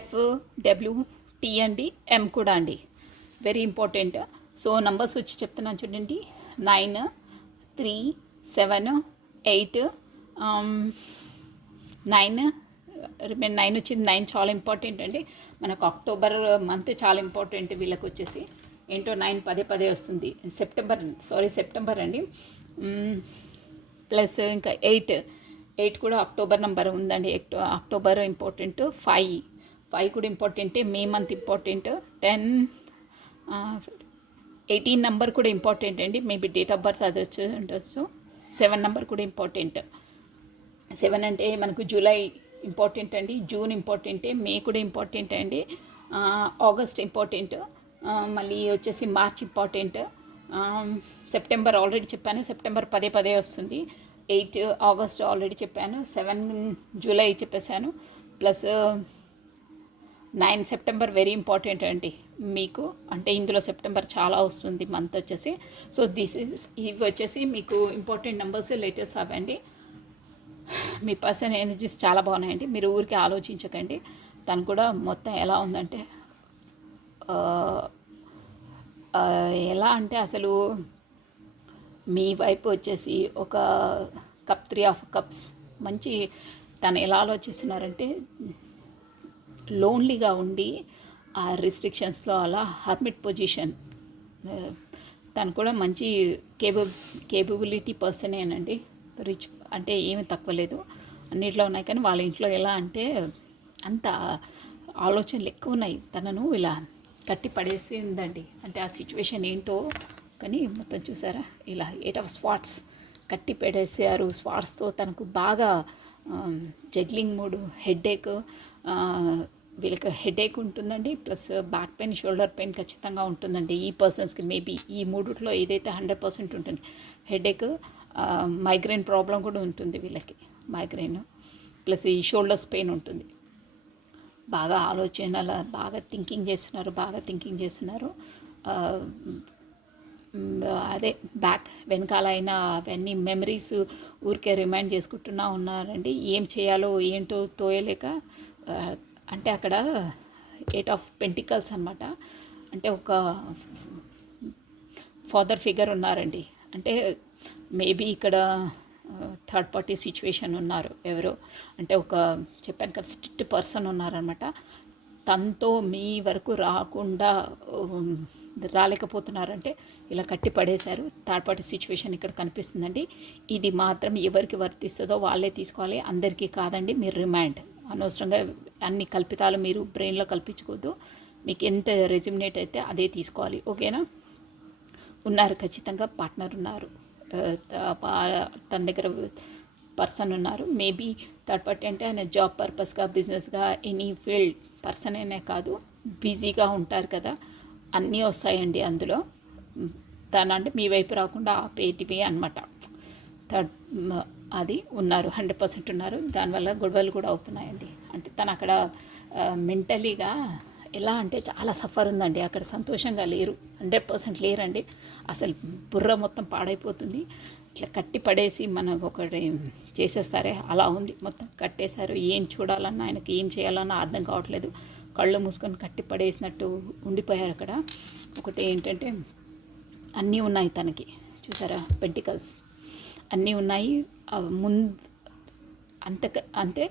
FWT అండి, M కూడా అండి, వెరీ ఇంపార్టెంట్. సో నంబర్స్ వచ్చి చెప్తున్నాను చూడండి, 9, 3, 7, 8, 9 9 వచ్చింది. 9 చాలా ఇంపార్టెంట్ అండి మనకు. అక్టోబర్ మంత్ చాలా ఇంపార్టెంట్ వీళ్ళకి వచ్చేసి. ఏంటో 9 పదే వస్తుంది. సెప్టెంబర్ అండి. ప్లస్ ఇంకా 8 కూడా అక్టోబర్ నెంబర్ ఉందండి. October important. 5 కూడా ఇంపార్టెంటే. May month important. 10, 18 నెంబర్ కూడా ఇంపార్టెంట్ అండి. మేబీ డేట్ ఆఫ్ బర్త్ అది ఉండొచ్చు. 7 నెంబర్ కూడా ఇంపార్టెంట్. 7 అంటే మనకు జూలై ఇంపార్టెంట్ అండి, జూన్ ఇంపార్టెంటే, మే కూడా ఇంపార్టెంట్ అండి, ఆగస్ట్ ఇంపార్టెంట్, మళ్ళీ వచ్చేసి మార్చ్ ఇంపార్టెంట్, సెప్టెంబర్ ఆల్రెడీ చెప్పాను, సెప్టెంబర్ పదే వస్తుంది. 8 ఆగస్ట్ ఆల్రెడీ చెప్పాను, 7 జూలై చెప్పేశాను, ప్లస్ 9 సెప్టెంబర్ వెరీ ఇంపార్టెంట్ అండి మీకు. అంటే ఇందులో సెప్టెంబర్ చాలా వస్తుంది మంత్ వచ్చేసి. సో ఇవి వచ్చేసి మీకు ఇంపార్టెంట్ నెంబర్స్, లెటర్స్ అవండి. మీ పర్సన్ ఎనర్జీస్ చాలా బాగున్నాయండి. మీరు ఊరికి ఆలోచించకండి. తను కూడా మొత్తం ఎలా ఉందంటే ఎలా అంటే అసలు మీ వైపు వచ్చేసి ఒక కప్ 3 ఆఫ్ కప్స్ మంచి. తను ఎలా ఆలోచిస్తున్నారంటే లోన్లీగా ఉండి ఆ రిస్ట్రిక్షన్స్లో అలా హర్మిట్ పొజిషన్. తను కూడా మంచి కేపబిలిటీ పర్సనేనండి. రిచ్ అంటే ఏమి తక్కువ లేదు, అన్నిట్లో ఉన్నాయి. కానీ వాళ్ళ ఇంట్లో ఎలా అంటే అంత ఆలోచనలు ఎక్కువ ఉన్నాయి. తనను ఇలా కట్టి పడేసి ఉందండి. అంటే ఆ సిచ్యువేషన్ ఏంటో కానీ మొత్తం చూసారా, ఇలా 8 of స్వాట్స్ కట్టి పడేసారు. స్వాట్స్తో తనకు బాగా జగ్లింగ్ మూడు, హెడేక్, వీళ్ళకి హెడేక్ ఉంటుందండి. Plus back pain, shoulder pain ఖచ్చితంగా ఉంటుందండి ఈ పర్సన్స్కి. మేబీ ఈ మూడిట్లో ఏదైతే 100% ఉంటుంది. హెడేక్, మైగ్రేన్ ప్రాబ్లం కూడా ఉంటుంది వీళ్ళకి. మైగ్రేన్ ప్లస్ ఈ షోల్డర్స్ పెయిన్ ఉంటుంది. బాగా ఆలోచనల, బాగా థింకింగ్ చేస్తున్నారు. అదే బ్యాక్ వెనకాల అయినా అవన్నీ మెమరీస్ ఊరికే రిమైండ్ చేసుకుంటున్నా ఉన్నారండి. ఏం చేయాలో ఏంటో తోయలేక. అంటే అక్కడ 8 of Pentacles అనమాట. అంటే ఒక ఫాదర్ ఫిగర్ ఉన్నారండి. అంటే మేబీ ఇక్కడ థర్డ్ పార్టీ సిచ్యువేషన్ ఉన్నారు ఎవరో. అంటే ఒక చెప్పాను కదా, స్ట్రిక్ట్ పర్సన్ ఉన్నారనమాట. తనతో మీ వరకు రాలేకపోతున్నారంటే ఇలా కట్టి పడేశారు. థర్డ్ పార్టీ సిచ్యువేషన్ ఇక్కడ కనిపిస్తుందండి. ఇది మాత్రం ఎవరికి వర్తిస్తుందో వాళ్ళే తీసుకోవాలి, అందరికీ కాదండి. మీరు రిమైండ్ అనవసరంగా అన్ని కల్పితాలు మీరు బ్రెయిన్లో కల్పించుకోవద్దు. మీకు ఎంత రెజ్యుమినేట్ అయితే అదే తీసుకోవాలి, ఓకేనా. ఉన్నారు ఖచ్చితంగా, పార్ట్నర్ ఉన్నారు. తన దగ్గర పర్సన్ ఉన్నారు. మేబీ థర్డ్ పార్టీ అంటే ఆయన జాబ్ పర్పస్గా, బిజినెస్గా, ఎనీ ఫీల్డ్ పర్సన్ అనే కాదు, బిజీగా ఉంటారు కదా, అన్నీ వస్తాయండి అందులో. తను అంటే మీ వైపు రాకుండా ఆపేటివి అనమాట. థర్డ్ అది ఉన్నారు, 100% ఉన్నారు. దానివల్ల గొడవలు కూడా అవుతున్నాయండి. అంటే తను అక్కడ మెంటలీగా ఎలా అంటే చాలా సఫర్ ఉందండి. అక్కడ సంతోషంగా లేరు, 100% లేరండి. అసలు బుర్ర మొత్తం పాడైపోతుంది. ఇట్లా కట్టి పడేసి మనకు ఒకటి చేసేస్తారే అలా ఉంది. మొత్తం కట్టేశారు. ఏం చూడాలన్నా, ఆయనకి ఏం చేయాలన్నా అర్థం కావట్లేదు. కళ్ళు మూసుకొని కట్టి పడేసినట్టు ఉండిపోయారు అక్కడ. ఒకటి ఏంటంటే అన్నీ ఉన్నాయి తనకి, చూసారా, పెంటికల్స్ అన్నీ ఉన్నాయి. అంతే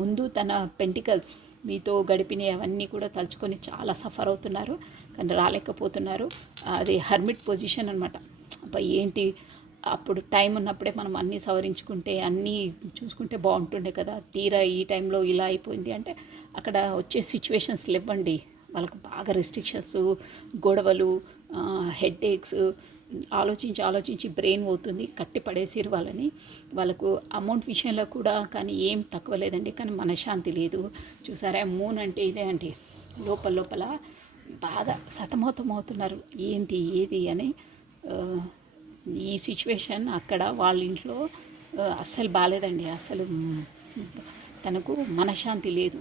ముందు తన పెంటికల్స్ మీతో గడిపినవి అవన్నీ కూడా తలుచుకొని చాలా సఫర్ అవుతున్నారు, కానీ రాలేకపోతున్నారు. అది హర్మిట్ పొజిషన్ అనమాట. అబ్బా ఏంటి, అప్పుడు టైం ఉన్నప్పుడే మనం అన్నీ సవరించుకుంటే, అన్నీ చూసుకుంటే బాగుంటుండే కదా, తీరా ఈ టైంలో ఇలా అయిపోయింది అంటే అక్కడ వచ్చే సిచ్యువేషన్స్ లేవండి. వాళ్ళకు బాగా రెస్ట్రిక్షన్స్, గొడవలు, హెడేక్స్, ఆలోచించి బ్రెయిన్ పోతుంది. కట్టి పడేసిరు వాళ్ళని. వాళ్ళకు అమౌంట్ విషయంలో కూడా కానీ ఏం తక్కువ లేదండి, కానీ మనశ్శాంతి లేదు. చూసారా, మూన్ అంటే ఇదే అండి, లోపల బాగా సతమతమవుతున్నారు. ఏంటి ఏది అని. ఈ సిచ్యువేషన్ అక్కడ వాళ్ళ ఇంట్లో అస్సలు బాగాలేదండి. అసలు తనకు మనశ్శాంతి లేదు.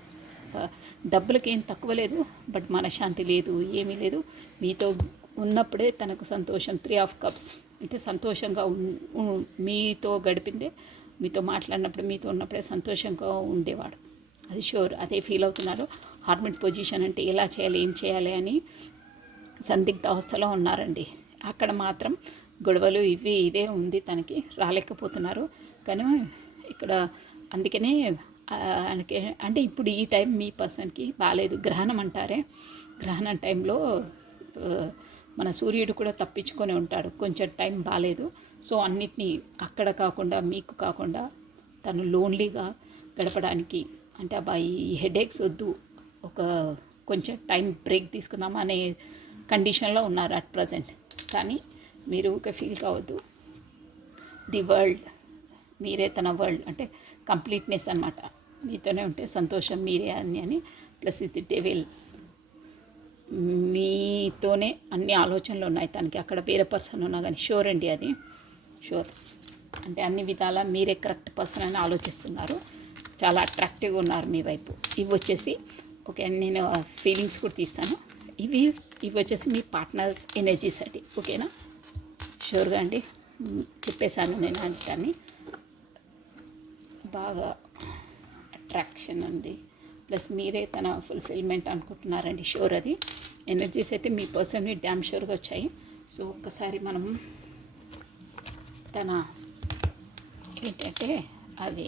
డబ్బులకి ఏం తక్కువ లేదు, బట్ మనశ్శాంతి లేదు, ఏమీ లేదు. మీతో ఉన్నప్పుడే తనకు సంతోషం. 3 ఆఫ్ కప్స్ అంటే సంతోషంగా మీతో గడిపిందే, మీతో మాట్లాడినప్పుడు, మీతో ఉన్నప్పుడే సంతోషంగా ఉండేవాడు. అది షూర్, అదే ఫీల్ అవుతున్నారు. హార్మిట్ పొజిషన్ అంటే ఎలా చేయాలి, ఏం చేయాలి అని సందిగ్ధ అవస్థలో ఉన్నారండి. అక్కడ మాత్రం గొడవలు ఇదే ఉంది, తనకి రాలేకపోతున్నారు. కానీ ఇక్కడ అందుకనే ఆయనకి అంటే ఇప్పుడు ఈ టైం మీ పర్సన్కి బాగాలేదు. గ్రహణం అంటారే, గ్రహణం టైంలో మన సూర్యుడు కూడా తప్పించుకొని ఉంటాడు. కొంచెం టైం బాగాలేదు. సో అన్నిటినీ అక్కడ కాకుండా, మీకు కాకుండా తను లోన్లీగా గడపడానికి, అంటే అబ్బాయి ఈ హెడేక్స్ వద్దు, ఒక కొంచెం టైం బ్రేక్ తీసుకుందామా అనే కండిషన్లో ఉన్నారు అట్ ప్రజెంట్. కానీ మీరు ఒక ఫీల్ కావద్దు. ది వరల్డ్, మీరే తన వరల్డ్, అంటే కంప్లీట్నెస్ అనమాట. మీతోనే ఉంటే సంతోషం మీరే అని. ప్లస్ ఇది డెవిల్, మీతోనే అన్ని ఆలోచనలు ఉన్నాయి తనకి. అక్కడ వేరే పర్సన్ ఉన్నా కానీ షూర్ అండి, అది షూర్. అంటే అన్ని విధాలా మీరే కరెక్ట్ పర్సన్ అని ఆలోచిస్తున్నారు. చాలా అట్రాక్టివ్గా ఉన్నారు మీ వైపు. ఇవి వచ్చేసి ఓకే, నేను ఫీలింగ్స్ కూడా తీస్తాను. ఇవి వచ్చేసి మీ పార్ట్నర్స్ ఎనర్జీస్ అండి, ఓకేనా? షూర్గా అండి, చెప్పేశాను నేను. దాన్ని బాగా అట్రాక్షన్ ఉంది. ప్లస్ మీరే తన ఫుల్ఫిల్మెంట్ అనుకుంటున్నారండి, షూర్. అది ఎనర్జీస్ అయితే మీ పర్సన్ని డ్యామ్ షూర్గా వచ్చాయి. సో ఒక్కసారి మనం తన ఏంటంటే అవి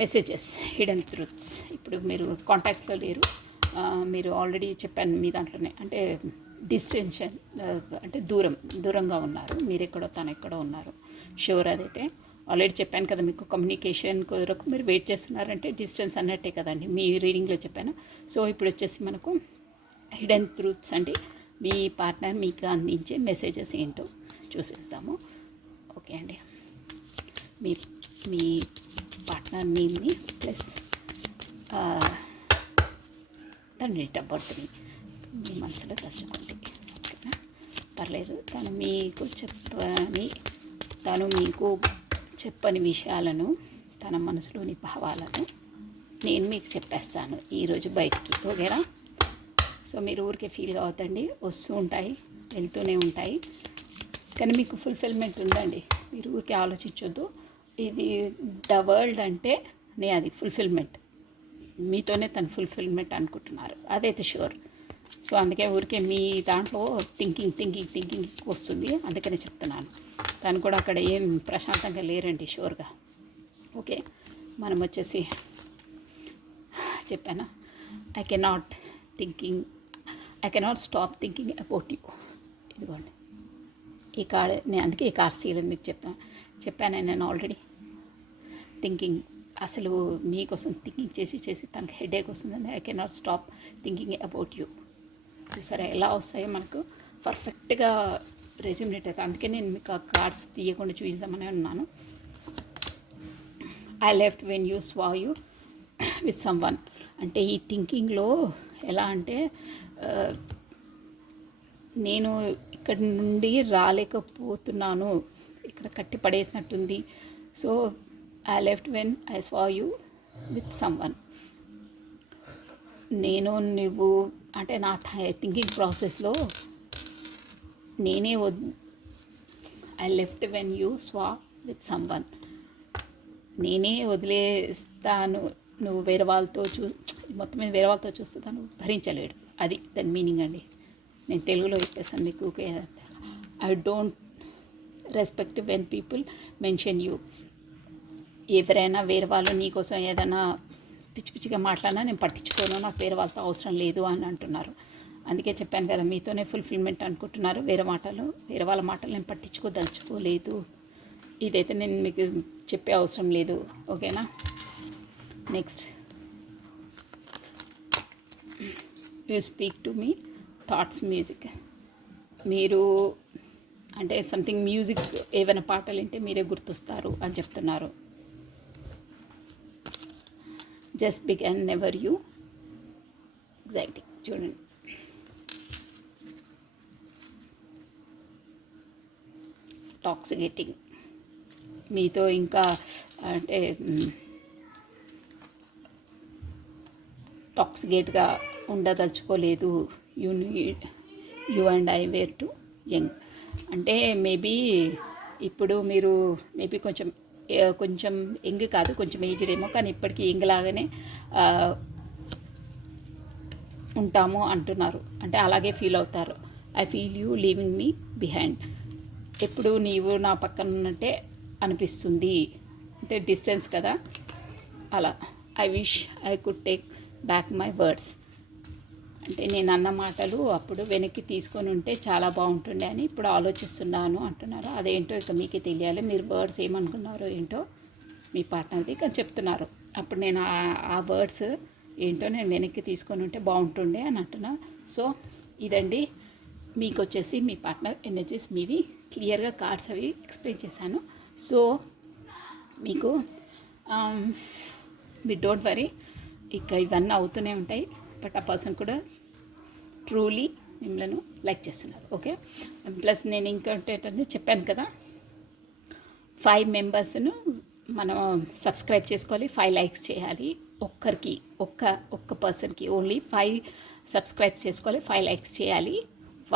మెసేజెస్, హిడెన్ ట్రూత్స్. ఇప్పుడు మీరు కాంటాక్ట్స్లో లేరు, మీరు ఆల్రెడీ చెప్పాను మీ దాంట్లోనే, అంటే డిస్టెన్షన్ అంటే దూరంగా ఉన్నారు. మీరు ఎక్కడో తను ఎక్కడో ఉన్నారు, షూర్. అదైతే ఆల్రెడీ చెప్పాను కదా మీకు. కమ్యూనికేషన్ కుదరకు మీరు వెయిట్ చేస్తున్నారంటే డిస్టెన్స్ అన్నట్టే కదండి, మీ రీడింగ్లో చెప్పాను. సో ఇప్పుడు వచ్చేసి మనకు హిడెన్ ట్రూత్స్ అండి, మీ పార్ట్నర్ మీకు అందించే మెసేజెస్ ఏంటో చూసేస్తాము. ఓకే అండి, మీ పార్ట్నర్ నేమ్ని ప్లస్ తన డేట్ ఆఫ్ బర్త్ని మీ మనసులో తలుచుకోండి, ఓకేనా? పర్లేదు. తను మీకు చెప్పని విషయాలను, తన మనసులోని భావాలను నేను మీకు చెప్పేస్తాను ఈరోజు బయటికి, ఓకేనా? సో మీరు ఊరికే ఫీల్ కావద్దండి, వస్తూ ఉంటాయి, వెళ్తూనే ఉంటాయి. కానీ మీకు ఫుల్ఫిల్మెంట్ ఉందండి, మీరు ఊరికే ఆలోచించొద్దు. ఇది ద వరల్డ్ అంటే అది ఫుల్ఫిల్మెంట్, మీతోనే తను ఫుల్ఫిల్మెంట్ అనుకుంటున్నారు, అదైతే షూర్. సో అందుకే ఊరికే మీ దాంట్లో థింకింగ్ వస్తుంది, అందుకనే చెప్తున్నాను. తను కూడా అక్కడ ఏం ప్రశాంతంగా లేరండి, షూర్గా. ఓకే, మనం వచ్చేసి చెప్పానా, I cannot stop thinking about you. ఇదిగోండి ఈ కార్డ్, నేను అందుకే ఈ కార్డ్ సీల్ మీకు చెప్పాను నేను ఆల్రెడీ. థింకింగ్, అసలు మీకోసం థింకింగ్ చేసి తనకు హెడేక్ వస్తుందని. I cannot stop thinking about you. చూసారా ఎలా వస్తాయో మనకు పర్ఫెక్ట్గా రెజ్యూమినేట్ అవుతుంది. అందుకే నేను మీకు ఆ కార్డ్స్ తీయకుండా చూపిద్దామని ఉన్నాను. ఐ లెఫ్ట్ వెన్ యూ స్వా యూ విత్ సమ్ వన్. అంటే ఈ థింకింగ్లో ఎలా అంటే నేను ఇక్కడి నుండి రాలేకపోతున్నాను, ఇక్కడ కట్టి పడేసినట్టుంది. So I left when I saw you with someone. నువ్వు అంటే నా థింకింగ్ ప్రాసెస్లో నేనే I left when you saw with someone. నేనే వదిలేస్తాను, నువ్వు వేరే వాళ్ళతో మొత్తం మీద వేరే వాళ్ళతో చూస్తాను భరించలేడు. అది దాని మీనింగ్ అండి. నేను తెలుగులో చెప్పేస్తాను మీకు. I don't respect when people mention you. ఎవరైనా వేరే వాళ్ళు నీకోసం ఏదైనా పిచ్చి పిచ్చిగా మాట్లాడినా నేను పట్టించుకోను, నాకు వేరే వాళ్ళతో అవసరం లేదు అని అంటున్నారు. అందుకే చెప్పాను కదా, మీతోనే ఫుల్ఫిల్మెంట్ అనుకుంటున్నారు. వేరే వాళ్ళ మాటలు నేను పట్టించుకోదలుచుకోలేదు. ఇదైతే నేను మీకు చెప్పే అవసరం లేదు. ఓకేనా? Next, you speak to me thoughts music. మీరు అంటే సంథింగ్ మ్యూజిక్ ఏమైనా పాటలు వింటే మీరే గుర్తొస్తారు అని చెప్తున్నారు. Just big and never you. Exactly చూడండి. టాక్సికేటింగ్, మీతో ఇంకా అంటే టాక్సికేట్గా ఉండదలుచుకోలేదు. You and I were too young. అంటే మేబీ ఇప్పుడు మీరు మేబీ కొంచెం యంగ్ కాదు, కొంచెం ఏజ్డ్ ఏమో, కానీ ఇప్పటికీ యంగ్ లాగానే ఉంటాము అంటున్నారు. అంటే అలాగే ఫీల్ అవుతారు. I feel you leaving me behind. ఎప్పుడు నీవు నా పక్కన ఉన్నట్టే అనిపిస్తుంది. అంటే డిస్టెన్స్ కదా అలా. I wish I could take back my words. అంటే నేను అన్న మాటలు అప్పుడు వెనక్కి తీసుకొని ఉంటే చాలా బాగుంటుండే అని ఇప్పుడు ఆలోచిస్తున్నాను అంటున్నారు. అదేంటో ఇక మీకే తెలియాలి. మీరు వర్డ్స్ ఏమనుకున్నారో ఏంటో మీ పార్ట్నర్ది కానీ చెప్తున్నారు. అప్పుడు నేను ఆ వర్డ్స్ ఏంటో నేను వెనక్కి తీసుకొని ఉంటే బాగుంటుండే అని అంటున్నా. సో ఇదండి మీకు వచ్చేసి మీ పార్ట్నర్ ఎనర్జీస్ మీవి క్లియర్గా కార్డ్స్ అవి ఎక్స్ప్లెయిన్ చేశాను. సో మీకు మీరు డోంట్ వరీ, ఇక ఇవన్నీ అవుతూనే ఉంటాయి. బట్ ఆ పర్సన్ కూడా ట్రూలీ మిమ్మల్ని లైక్ చేస్తున్నారు. ఓకే, ప్లస్ నేను ఇంకోటి చెప్పాను కదా, 5 మెంబర్స్ను మనం సబ్స్క్రైబ్ చేసుకోవాలి, 5 లైక్స్ చేయాలి. ఒక్క పర్సన్కి ఓన్లీ 5 సబ్స్క్రైబ్ చేసుకోవాలి, 5 లైక్స్ చేయాలి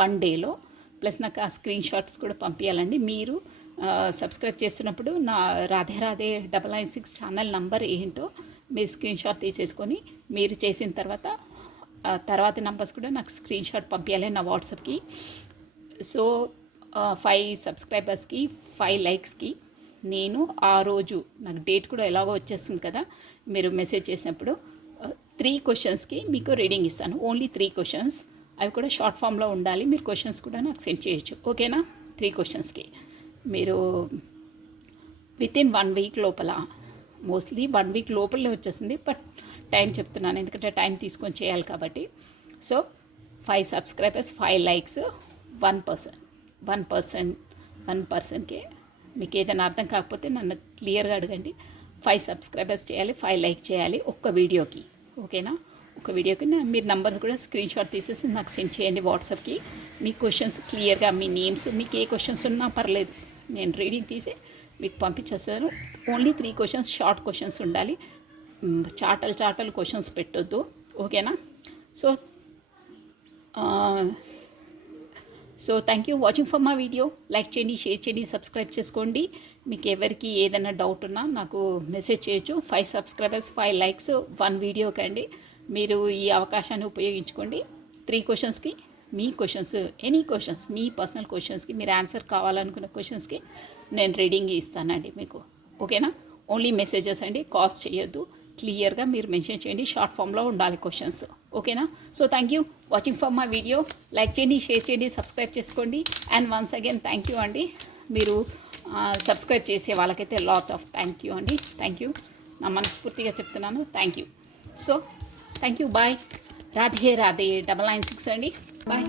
1 డేలో. ప్లస్ నాకు ఆ స్క్రీన్ షాట్స్ కూడా పంపించాలండి. మీరు సబ్స్క్రైబ్ చేస్తున్నప్పుడు నా రాధే 996 ఛానల్ నంబర్ ఏంటో మీరు స్క్రీన్ షాట్ తీసేసుకొని మీరు చేసిన తర్వాత నంబర్స్ కూడా నాకు స్క్రీన్ షాట్ పంపించాలి నా వాట్సాప్కి. సో 5 సబ్స్క్రైబర్స్కి 5 లైక్స్కి నేను ఆ రోజు నాకు డేట్ కూడా ఎలాగో వచ్చేస్తుంది కదా, మీరు మెసేజ్ చేసినప్పుడు 3 క్వశ్చన్స్కి మీకు రీడింగ్ ఇస్తాను. ఓన్లీ 3 క్వశ్చన్స్, అవి కూడా షార్ట్ ఫామ్లో ఉండాలి. మీరు క్వశ్చన్స్ కూడా నాకు సెండ్ చేయొచ్చు. ఓకేనా? 3 క్వశ్చన్స్కి మీరు వితిన్ 1 వీక్ లోపల, మోస్ట్లీ 1 వీక్ లోపలనే వచ్చేస్తుంది. బట్ టైం చెప్తున్నాను ఎందుకంటే టైం తీసుకొని చేయాలి కాబట్టి. సో 5 సబ్స్క్రైబర్స్ 5 లైక్స్, 1 పర్సన్కి. మీకు ఏదైనా అర్థం కాకపోతే నన్ను క్లియర్గా అడగండి. 5 సబ్స్క్రైబర్స్ చేయాలి, 5 లైక్ చేయాలి ఒక్క వీడియోకి. ఓకేనా? ఒక వీడియోకి మీరు నంబర్స్ కూడా స్క్రీన్ షాట్ తీసేసి నాకు సెండ్ చేయండి వాట్సాప్కి. మీ క్వశ్చన్స్ క్లియర్గా, మీ నేమ్స్, మీకు ఏ క్వశ్చన్స్ ఉన్నా పర్లేదు, నేను రీడింగ్ తీసి మీకు పంపించేస్తాను. ఓన్లీ 3 క్వశ్చన్స్, షార్ట్ క్వశ్చన్స్ ఉండాలి. చాటలు క్వశ్చన్స్ పెట్టొద్దు. ఓకేనా? So thank you watching for my video. Like చేయండి, షేర్ చేయండి, సబ్స్క్రైబ్ చేసుకోండి. మీకు ఎవరికి ఏదైనా డౌట్ ఉన్నా నాకు మెసేజ్ చేయొచ్చు. 5 సబ్స్క్రైబర్స్ 5 లైక్స్ 1 వీడియోకి అండి. మీరు ఈ అవకాశాన్ని ఉపయోగించుకోండి. 3 క్వశ్చన్స్కి మీ క్వశ్చన్స్, ఎనీ క్వశ్చన్స్, మీ పర్సనల్ క్వశ్చన్స్కి మీరు ఆన్సర్ కావాలనుకున్న క్వశ్చన్స్కి నేను రీడింగ్ ఇస్తానండి మీకు. ఓకేనా? ఓన్లీ మెసేజెస్ అండి, కాల్స్ చేయొద్దు. క్లియర్గా మీరు మెన్షన్ చేయండి, షార్ట్ ఫామ్లో ఉండాలి క్వశ్చన్స్. ఓకేనా? So thank you watching for my video. Like చేయండి, షేర్ చేయండి, సబ్స్క్రైబ్ చేసుకోండి. And once again thank you అండి. మీరు సబ్స్క్రైబ్ చేసే వాళ్ళకైతే లాట్ ఆఫ్ థ్యాంక్ యూ అండి. థ్యాంక్ యూ, నా మనస్ఫూర్తిగా చెప్తున్నాను. Thank you. So thank you, bye. Radhe 996 అండి. బాయ్.